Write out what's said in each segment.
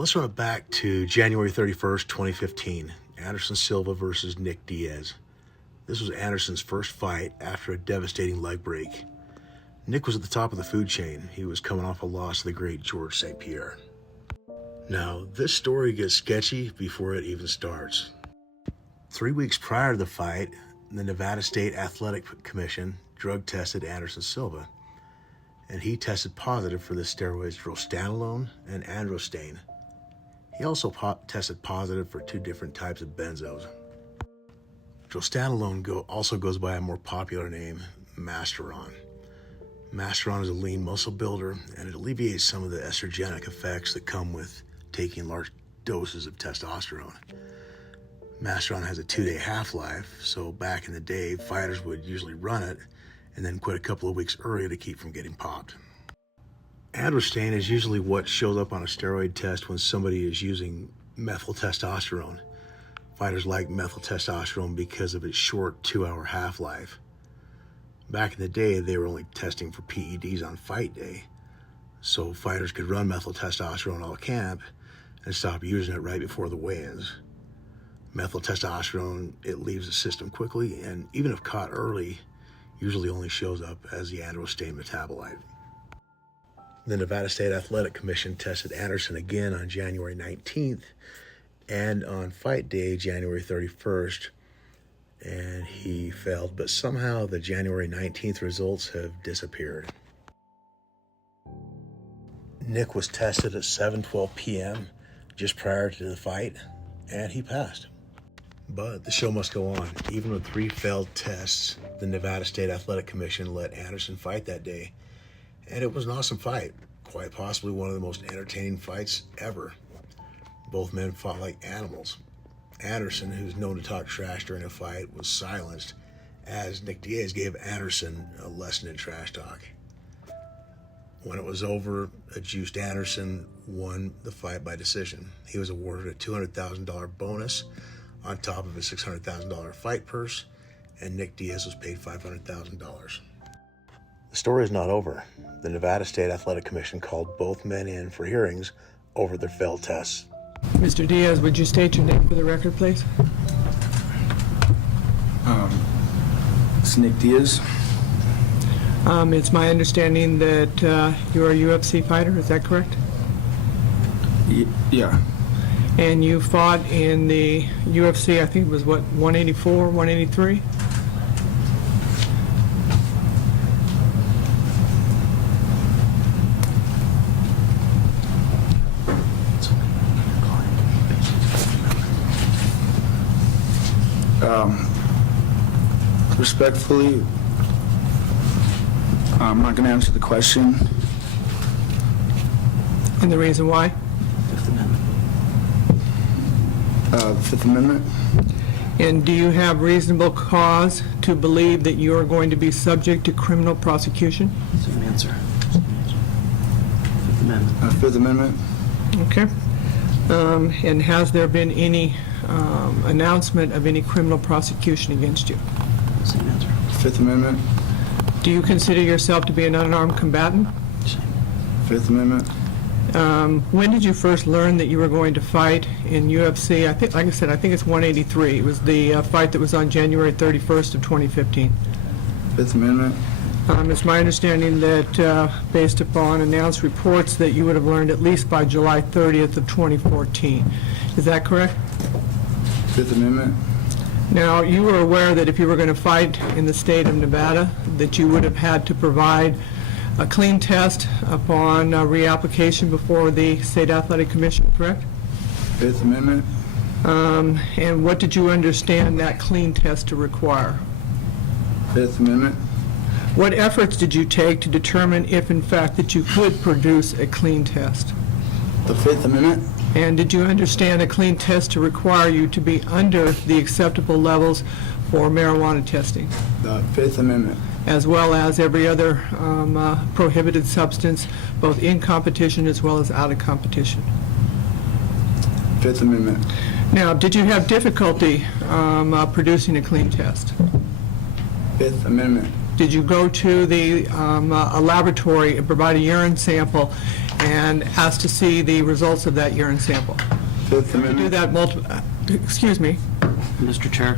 Let's run it back to January 31st, 2015. Anderson Silva versus Nick Diaz. This was Anderson's first fight after a devastating leg break. Nick was at the top of the food chain. He was coming off a loss to the great George St. Pierre. Now, this story gets sketchy before it even starts. 3 weeks prior to the fight, the Nevada State Athletic Commission drug tested Anderson Silva, and he tested positive for the steroids drostanolone and androstane. He also tested positive for 2 different types of benzos. Drostanolone also goes by a more popular name, Masteron. Masteron is a lean muscle builder, and it alleviates some of the estrogenic effects that come with taking large doses of testosterone. Masteron has a 2-day half-life, so back in the day, fighters would usually run it and then quit a couple of weeks early to keep from getting popped. Androstane is usually what shows up on a steroid test when somebody is using methyl testosterone. Fighters like methyl testosterone because of its short 2-hour half-life. Back in the day, they were only testing for PEDs on fight day, so fighters could run methyl testosterone all camp and stop using it right before the weigh-ins. Methyl testosterone, it leaves the system quickly, and even if caught early, usually only shows up as the androstane metabolite. The Nevada State Athletic Commission tested Anderson again on January 19th and on fight day, January 31st, and he failed, but somehow the January 19th results have disappeared. Nick was tested at 7:12 p.m. just prior to the fight, and he passed. But the show must go on. Even with 3 failed tests, the Nevada State Athletic Commission let Anderson fight that day, and it was an awesome fight, quite possibly one of the most entertaining fights ever. Both men fought like animals. Anderson, who's known to talk trash during a fight, was silenced as Nick Diaz gave Anderson a lesson in trash talk. When it was over, a juiced Anderson won the fight by decision. He was awarded a $200,000 bonus on top of a $600,000 fight purse, and Nick Diaz was paid $500,000. The story is not over. The Nevada State Athletic Commission called both men in for hearings over their failed tests. Mr. Diaz, would you state your name for the record, please? It's Nick Diaz. It's my understanding that you're a UFC fighter, is that correct? Yeah. And you fought in the UFC, I think it was what, 184, 183? Respectfully, I'm not going to answer the question. And the reason why? The Fifth Amendment. And do you have reasonable cause to believe that you are going to be subject to criminal prosecution? Same answer. Fifth Amendment. Fifth Amendment. Okay. And has there been any announcement of any criminal prosecution against you? Same answer. Fifth Amendment. Do you consider yourself to be an unarmed combatant? Same. Fifth Amendment. When did you first learn that you were going to fight in UFC? I think, like I said, I think it's 183. It was the fight that was on January 31st of 2015. Fifth Amendment. It's my understanding that based upon announced reports that you would have learned at least by July 30th of 2014. Is that correct? Fifth Amendment. Now, you were aware that if you were going to fight in the state of Nevada, that you would have had to provide a clean test upon reapplication before the State Athletic Commission, correct? Fifth Amendment. And what did you understand that clean test to require? Fifth Amendment. What efforts did you take to determine if, in fact, that you could produce a clean test? The Fifth Amendment. And did you understand a clean test to require you to be under the acceptable levels for marijuana testing, The Fifth Amendment. as well as every other prohibited substance, both in competition as well as out of competition? Fifth Amendment. Now, did you have difficulty producing a clean test? Fifth Amendment. Did you go to the a laboratory and provide a urine sample and ask to see the results of that urine sample? Fifth Do Amendment. that excuse me. Mr. Chair,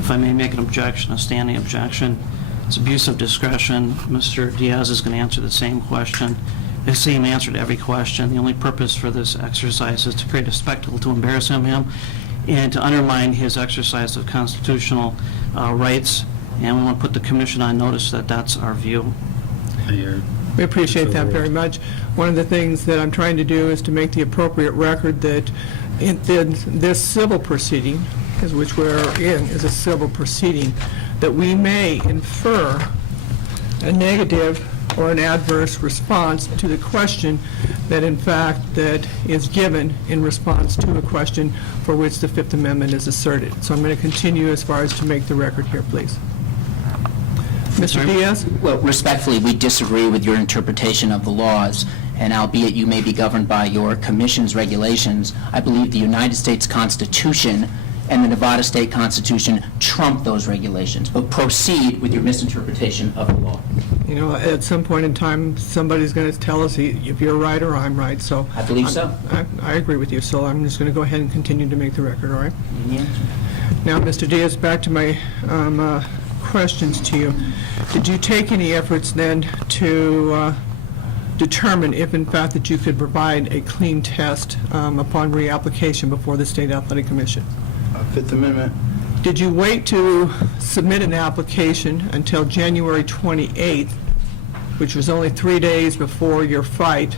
if I may make an objection, a standing objection. It's abuse of discretion. Mr. Diaz is going to answer the same question, the same answer to every question. The only purpose for this exercise is to create a spectacle to embarrass him and to undermine his exercise of constitutional rights. And we want to put the commission on notice that that's our view. We appreciate that very much. One of the things that I'm trying to do is to make the appropriate record that in this civil proceeding, which we're in, is a civil proceeding, that we may infer a negative or an adverse response to the question that in fact that is given in response to a question for which the Fifth Amendment is asserted. So I'm going to continue as far as to make the record here, please. Mr. Diaz? Well, respectfully, we disagree with your interpretation of the laws, and albeit you may be governed by your commission's regulations, I believe the United States Constitution and the Nevada State Constitution trump those regulations. But proceed with your misinterpretation of the law. You know, at some point in time, somebody's going to tell us if you're right or I'm right, so... I believe so. I agree with you, so I'm just going to go ahead and continue to make the record, all right? Yeah. Now, Mr. Diaz, back to my questions to you. Did you take any efforts then to determine if in fact that you could provide a clean test upon reapplication before the State Athletic Commission? Fifth Amendment. Did you wait to submit an application until January 28th, which was only 3 days before your fight,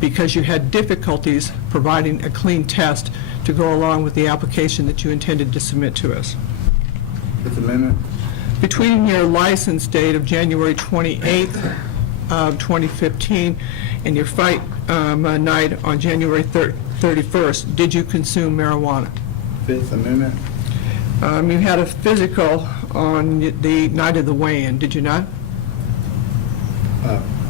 because you had difficulties providing a clean test to go along with the application that you intended to submit to us? Fifth Amendment. Between your license date of January 28th of 2015 and your fight night on January 31st, did you consume marijuana? Fifth Amendment. You had a physical on the night of the weigh-in, did you not?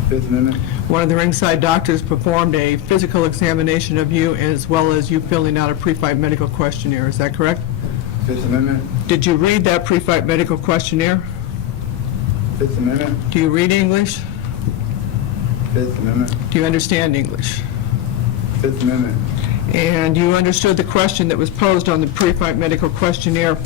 Fifth Amendment. One of the ringside doctors performed a physical examination of you as well as you filling out a pre-fight medical questionnaire, is that correct? Fifth Amendment. Did you read that pre-fight medical questionnaire? Fifth Amendment. Do you read English? Fifth Amendment. Do you understand English? Fifth Amendment. And you understood the question that was posed on the pre-fight medical questionnaire.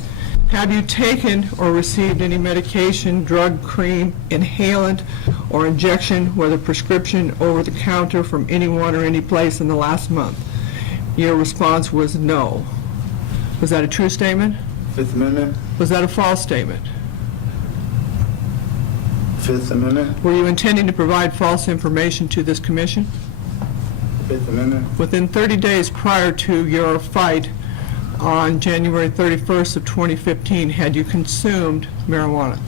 Have you taken or received any medication, drug, cream, inhalant, or injection, whether prescription, over-the-counter, from anyone or any place in the last month? Your response was no. Was that a true statement? Fifth Amendment. Was that a false statement? Fifth Amendment. Were you intending to provide false information to this commission? Fifth Amendment. Within 30 days prior to your fight on January 31st of 2015, had you consumed marijuana?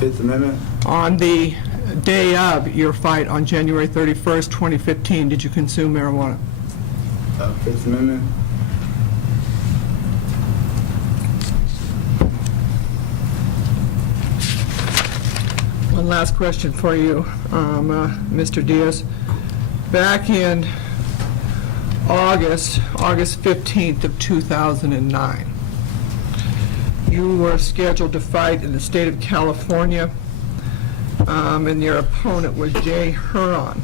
Fifth Amendment. On the day of your fight on January 31st, 2015, did you consume marijuana? Fifth Amendment. One last question for you, Mr. Diaz. Back in August 15th of 2009, you were scheduled to fight in the state of California, and your opponent was Jay Huron.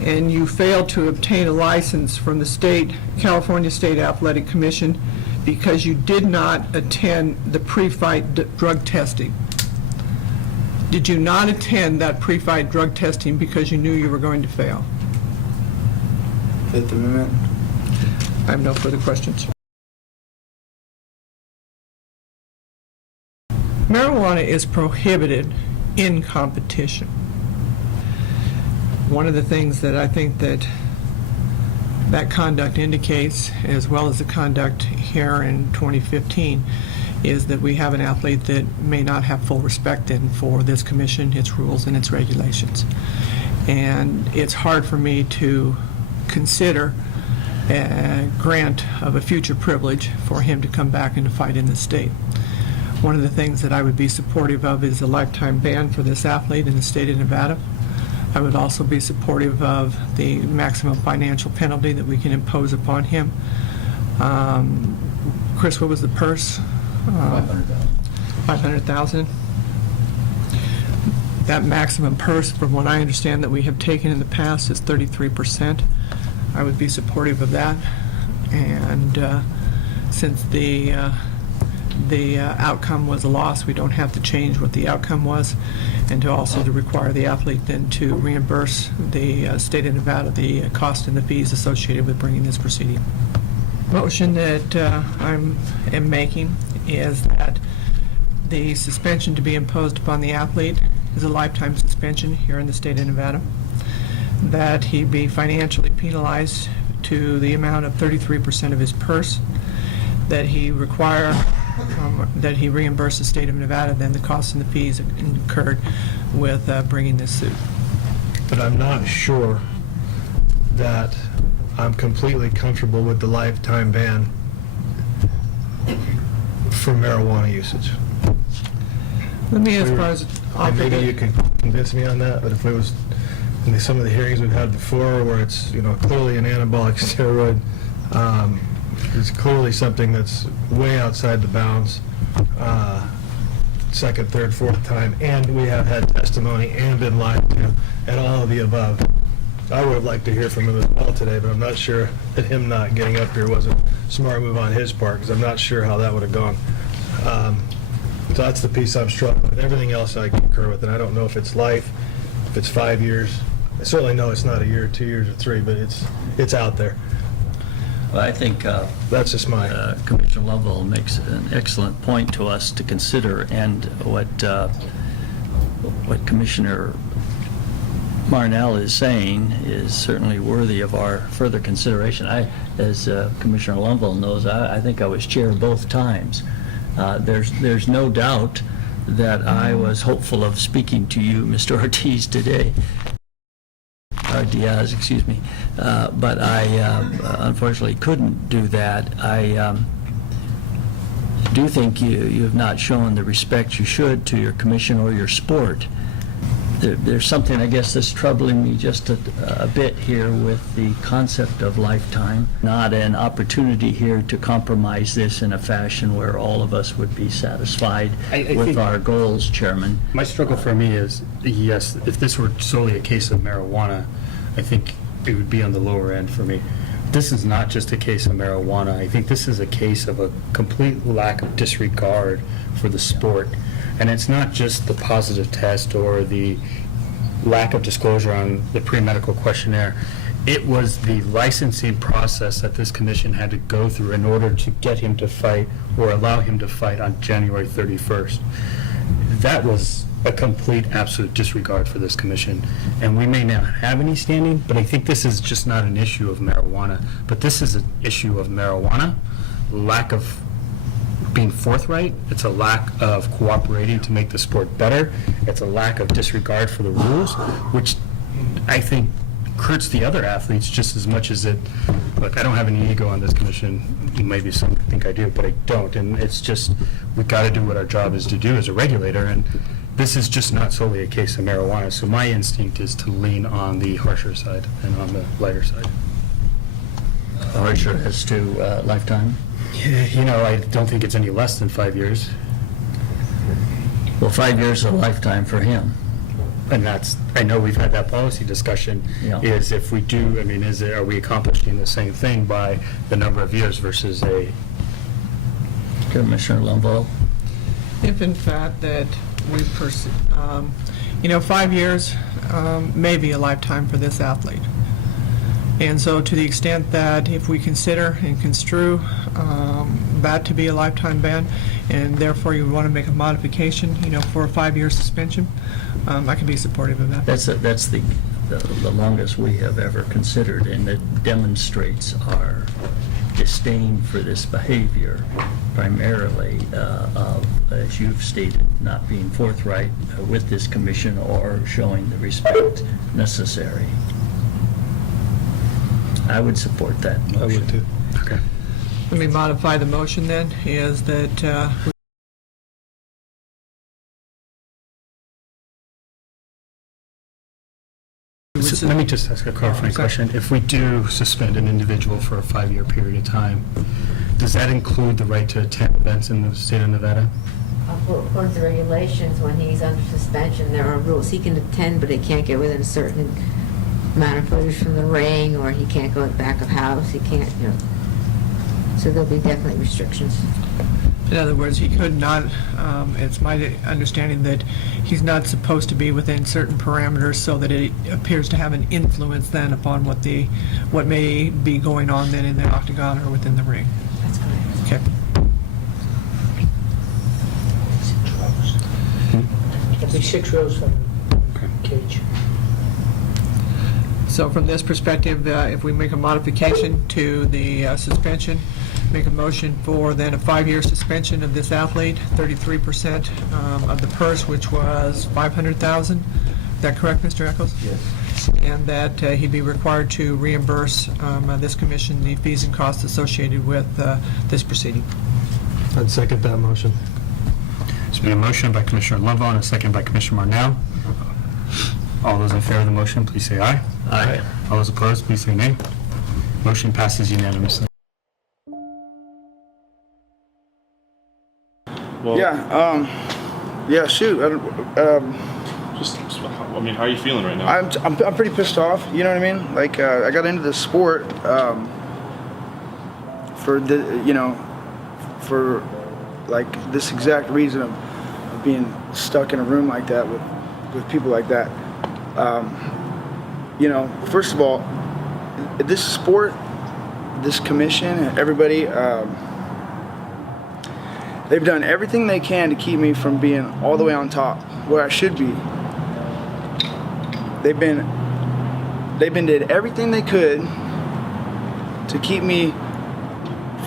And you failed to obtain a license from the California State Athletic Commission because you did not attend the pre-fight drug testing. Did you not attend that pre-fight drug testing because you knew you were going to fail? Fifth Amendment. I have no further questions. Marijuana is prohibited in competition. One of the things that I think that conduct indicates, as well as the conduct here in 2015, is that we have an athlete that may not have full respect in for this commission, its rules, and its regulations. And it's hard for me to consider a grant of a future privilege for him to come back and to fight in the state. One of the things that I would be supportive of is a lifetime ban for this athlete in the state of Nevada. I would also be supportive of the maximum financial penalty that we can impose upon him. Chris, what was the purse? $500,000. 500,000. That maximum purse, from what I understand that we have taken in the past, is 33%. I would be supportive of that. And since the outcome was a loss, we don't have to change what the outcome was, and to also to require the athlete then to reimburse the state of Nevada the cost and the fees associated with bringing this proceeding. Motion that I am making is that the suspension to be imposed upon the athlete is a lifetime suspension here in the state of Nevada, that he be financially penalized to the amount of 33% of his purse, that he that he reimburse the state of Nevada then the costs and the fees incurred with bringing this suit. But I'm not sure that I'm completely comfortable with the lifetime ban for marijuana usage. Let me, as far as And maybe you can convince me on that, but if it was in some of the hearings we've had before where it's, clearly an anabolic steroid, it's clearly something that's way outside the bounds, second, third, fourth time, and we have had testimony and been lied to, and all of the above. I would have liked to hear from him as well today, but I'm not sure that him not getting up here was a smart move on his part, because I'm not sure how that would have gone. So that's the piece I'm struggling with. Everything else I concur with, and I don't know if it's life, if it's 5 years. I certainly know it's not a year, 2 years, or 3, but it's out there. Well, I think That's just my... Commissioner Lovell makes an excellent point to us to consider, and what Commissioner Marnell is saying is certainly worthy of our further consideration. As Commissioner Lovell knows, I think I was chair both times. There's no doubt that I was hopeful of speaking to you, Mr. Ortiz, today. Or Diaz, excuse me. But I unfortunately couldn't do that. I do think you have not shown the respect you should to your commission or your sport. There's something, I guess, that's troubling me just a bit here with the concept of lifetime. Not an opportunity here to compromise this in a fashion where all of us would be satisfied I with think our goals, Chairman. my struggle for me is, yes, if this were solely a case of marijuana, I think it would be on the lower end for me. This is not just a case of marijuana. I think this is a case of a complete lack of disregard for the sport. And it's not just the positive test or the lack of disclosure on the pre-medical questionnaire. It was the licensing process that this commission had to go through in order to get him to fight or allow him to fight on January 31st. That was a complete, absolute disregard for this commission. And we may not have any standing, but I think this is just not an issue of marijuana. But this is an issue of marijuana, lack of being forthright. It's a lack of cooperating to make the sport better. It's a lack of disregard for the rules, which I think hurts the other athletes just as much as it. Look, I don't have any ego on this commission. Maybe some think I do, but I don't. And it's just, we've got to do what our job is to do as a regulator. And this is just not solely a case of marijuana. So my instinct is to lean on the harsher side and on the lighter side. Harsher as to lifetime? Yeah, I don't think it's any less than 5 years. Well, 5 years is a lifetime for him. And that's, I know we've had that policy discussion, Yeah. is if we do, are we accomplishing the same thing by the number of years versus a, Commissioner Lovell? If in fact that we 5 years may be a lifetime for this athlete. And so to the extent that if we consider and construe that to be a lifetime ban, and therefore you want to make a modification, for a 5-year suspension, I can be supportive of that. That's the longest we have ever considered, and it demonstrates our disdain for this behavior, primarily of, as you've stated, not being forthright with this commission or showing the respect necessary. I would support that motion. I would too. okay. Let me modify the motion then, is that So let me just ask a clarifying question. If we do suspend an individual for a 5-year period of time, does that include the right to attend events in the state of Nevada? according to regulations, when he's under suspension, there are rules. He can attend, but he can't get within a certain amount of footage from the ring, or he can't go back of house. He can't, so there'll be definitely restrictions. In other words, he could not, it's my understanding that he's not supposed to be within certain parameters so that it appears to have an influence then upon what may be going on then in the octagon or within the ring. That's correct. Okay. It'll be 6 rows from the cage. So from this perspective, if we make a modification to the suspension, make a motion for then a 5-year suspension of this athlete, 33% of the purse, which was $500,000. Is that correct, Mr. Eccles? Yes. And that he'd be required to reimburse this commission the fees and costs associated with this proceeding. I'd second that motion. There's been a motion by Commissioner Lumbaugh and a second by Commissioner Marnell. All those in favor of the motion, please say aye. Aye. All those opposed, please say nay. Motion passes unanimously. Well, Yeah, shoot. I mean, how are you feeling right now? I'm pretty pissed off. You know what I mean? Like, I got into this sport for like this exact reason of being stuck in a room like that with people like that. First of all, this sport, this commission, and everybody, they've done everything they can to keep me from being all the way on top, where I should be. They've did everything they could to keep me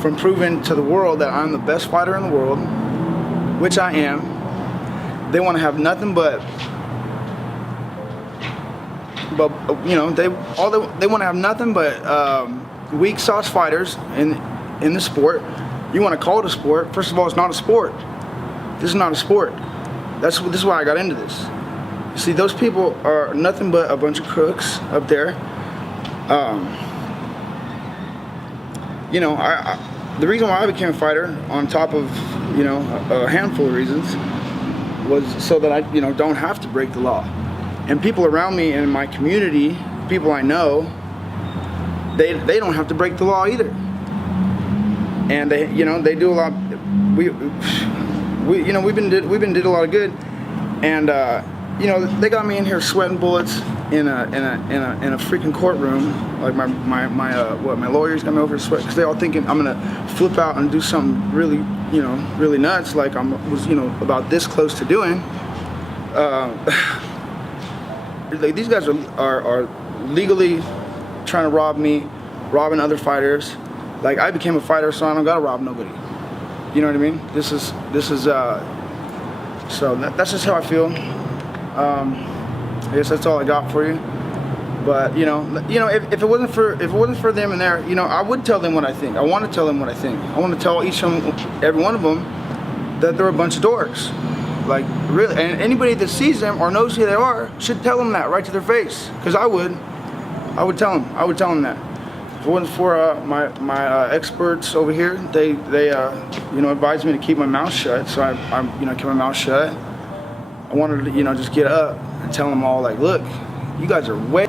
from proving to the world that I'm the best fighter in the world, which I am. They want to have nothing but they want to have nothing but weak sauce fighters in the sport. You want to call it a sport? First of all, it's not a sport. This is not a sport. This is why I got into this. You see, those people are nothing but a bunch of crooks up there. The reason why I became a fighter, on top of a handful of reasons, was so that I don't have to break the law. And people around me in my community, people I know, they don't have to break the law either. And they do a lot. We've been did a lot of good, and they got me in here sweating bullets in a freaking courtroom. Like my lawyers got me over sweat because they all thinking I'm gonna flip out and do something really really nuts, like I was about this close to doing. Like these guys are legally trying to rob me, robbing other fighters. Like I became a fighter, so I don't gotta rob nobody. You know what I mean? This is so that's just how I feel. I guess that's all I got for you. But if it wasn't for them in there, I would tell them what I think. I want to tell them what I think. I want to tell every one of them that they're a bunch of dorks. Like really, and anybody that sees them or knows who they are should tell them that right to their face. Because I would tell them that. If it wasn't for my experts over here, they advised me to keep my mouth shut. So I kept my mouth shut. I wanted to just get up and tell them all, like, look, you guys are way.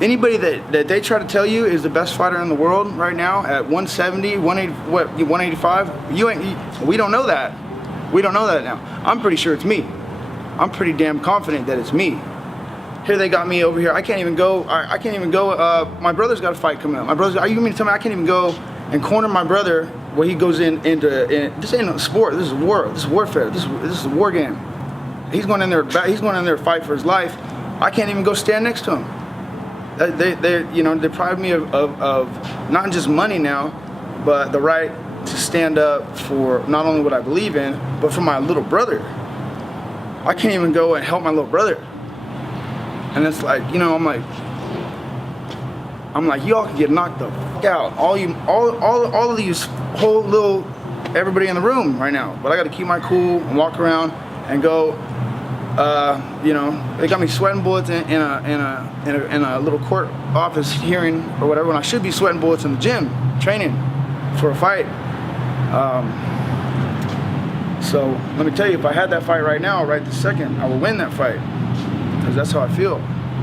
Anybody that they try to tell you is the best fighter in the world right now at 170, 185, we don't know that. We don't know that now. I'm pretty sure it's me. I'm pretty damn confident that it's me. Here they got me over here. I can't even go. My brother's got a fight coming up. Are you going to tell me I can't even go and corner my brother where he goes into this ain't a sport. This is war. This is warfare. This is a war game. He's going in there to fight for his life. I can't even go stand next to him. They deprive me of not just money now, but the right to stand up for not only what I believe in, but for my little brother. I can't even go and help my little brother. And it's like, I'm like, y'all can get knocked the fuck out. All of these whole little everybody in the room right now. But I got to keep my cool and walk around and go. They got me sweating bullets in a little court office hearing or whatever, when I should be sweating bullets in the gym training for a fight. So let me tell you, if I had that fight right now, right this second, I will win that fight. Because that's how I feel.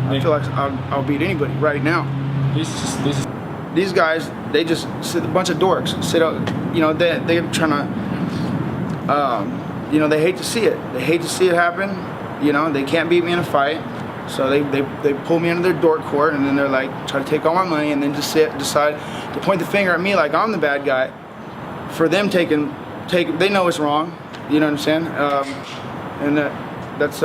I feel like I'll beat anybody right now. These guys, they just sit, a bunch of dorks, sit out, you know, they're trying to, you know, they hate to see it. They hate to see it happen. You know, they can't beat me in a fight. So they pull me into their dork court, and then they're like, try to take all my money, and then just decide to point the finger at me like I'm the bad guy for them they know it's wrong. You know what I'm saying? And that's,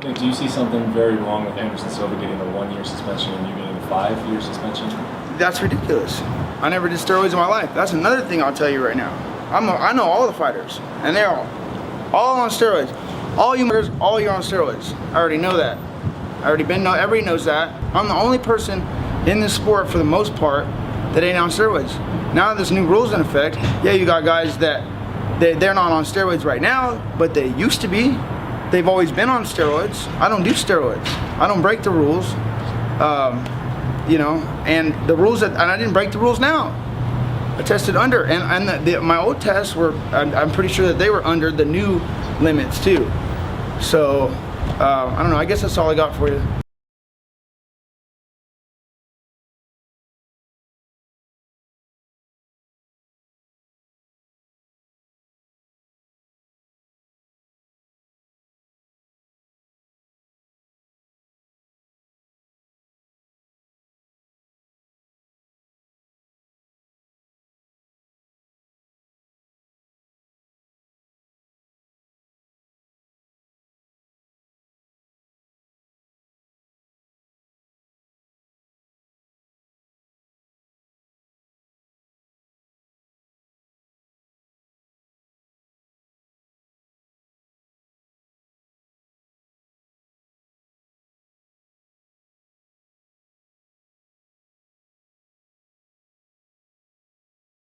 Do you see something very wrong with Anderson Silva getting a 1-year suspension and you getting a 5-year suspension? that's ridiculous. I never did steroids in my life. That's another thing I'll tell you right now. I know all the fighters, and they're all on steroids. All you are on steroids. I already know that. Everybody knows that. I'm the only person in this sport, for the most part, that ain't on steroids. Now that there's new rules in effect, yeah, you got guys that they're not on steroids right now, but they used to be. They've always been on steroids. I don't do steroids. I don't break the rules. You know, and the rules and I didn't break the rules now. I tested under, and my old tests were, I'm pretty sure that they were under the new limits too. So, I don't know, I guess that's all I got for you.